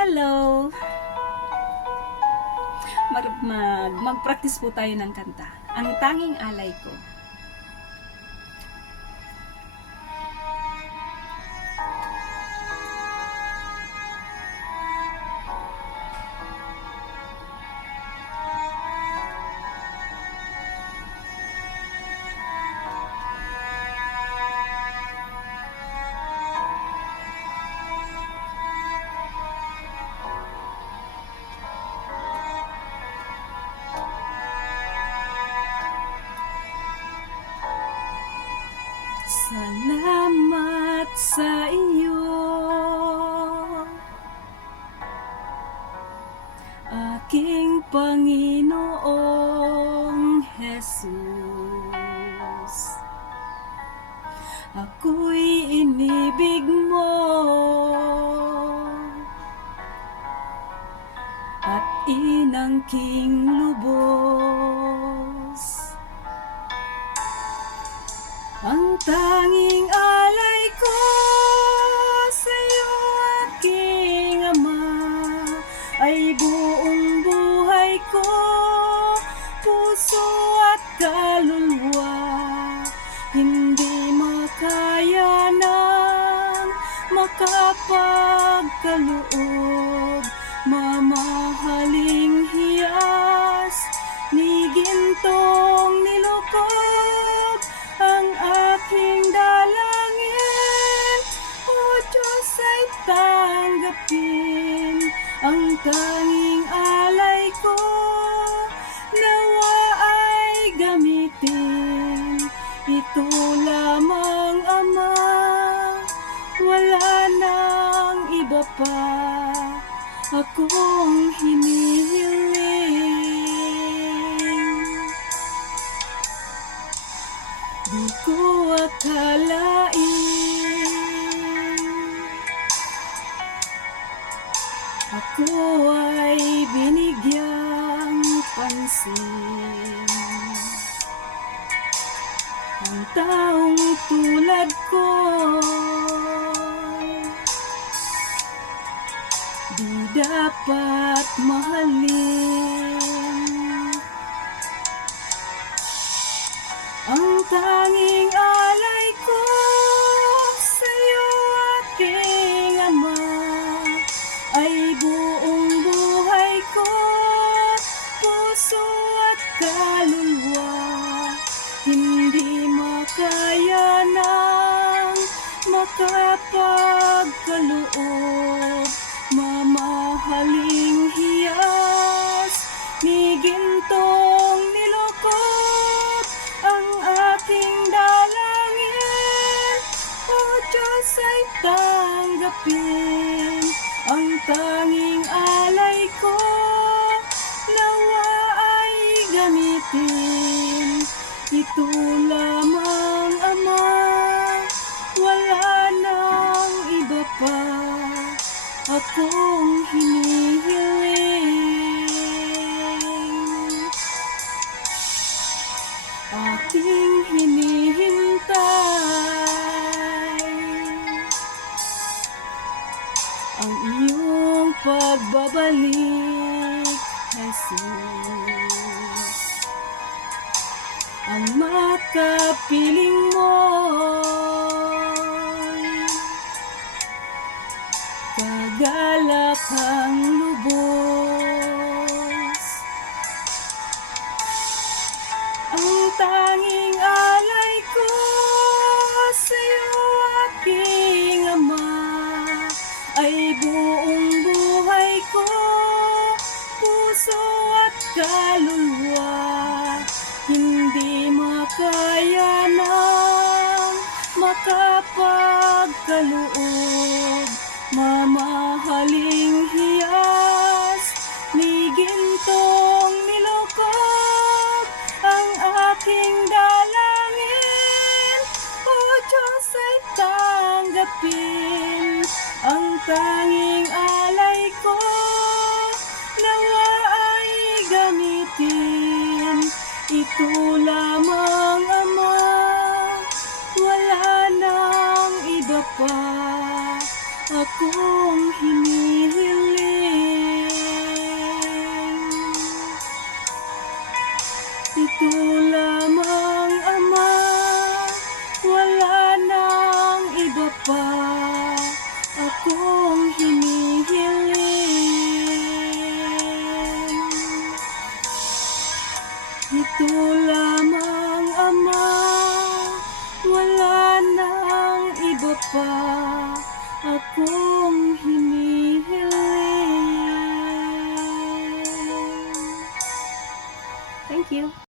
Hello! Mag-practice po tayo ng kanta. Ang tanging alay ko. Salamat sa iyo, aking Panginoong Jesus. Ako'y inibig mo at inangking lubos. Ang tanging alay ko sa iyo, aking Ama, ay buong buhay ko, puso at kaluluwa. Hindi makaya ng makapagkaloob, mamahaling hiyas ni gintong nilukog. Ang aking dalangin, O Diyos, ay tanggapin. Ang tanging alay ko, nawa ay gamitin. Ito lamang, Ama, wala nang iba pa akong hinihiling. Di ko akalain ako ay binigyang pansin. Ang taong tulad ko di dapat mahalin. Ang tanging alay ko sa iyo, aking Ama, ay buong buhay ko, puso at kaluluwa. Hindi makaya ng makapagkaloob, mamahaling hiyas ni gintong nilukog. Ang aking dalangin, O Diyos, ay tanggapin. Ang tanging alay ko, nawa ay gamitin. Ito lamang, Ama, wala nang iba pa akong hinihiling. Aking hinihintay ang iyong pagbabalik, Jesus. Ang makapiling mo'y kagalakang lubos. Ang tanging alay ko sa iyo, aking Ama, ay buong buhay ko, puso at kaluluwa. Hindi makaya ng makapagkaloob, mamahaling hiyas ni gintong nilukog. Ang aking dalangin, O Diyos, ay tanggapin. Ang tanging alay ko, nawa ay gamitin. Ito lamang, Ama, wala nang iba pa akong hinihiling. Ito lamang Ama, wala nang iba pa. Ako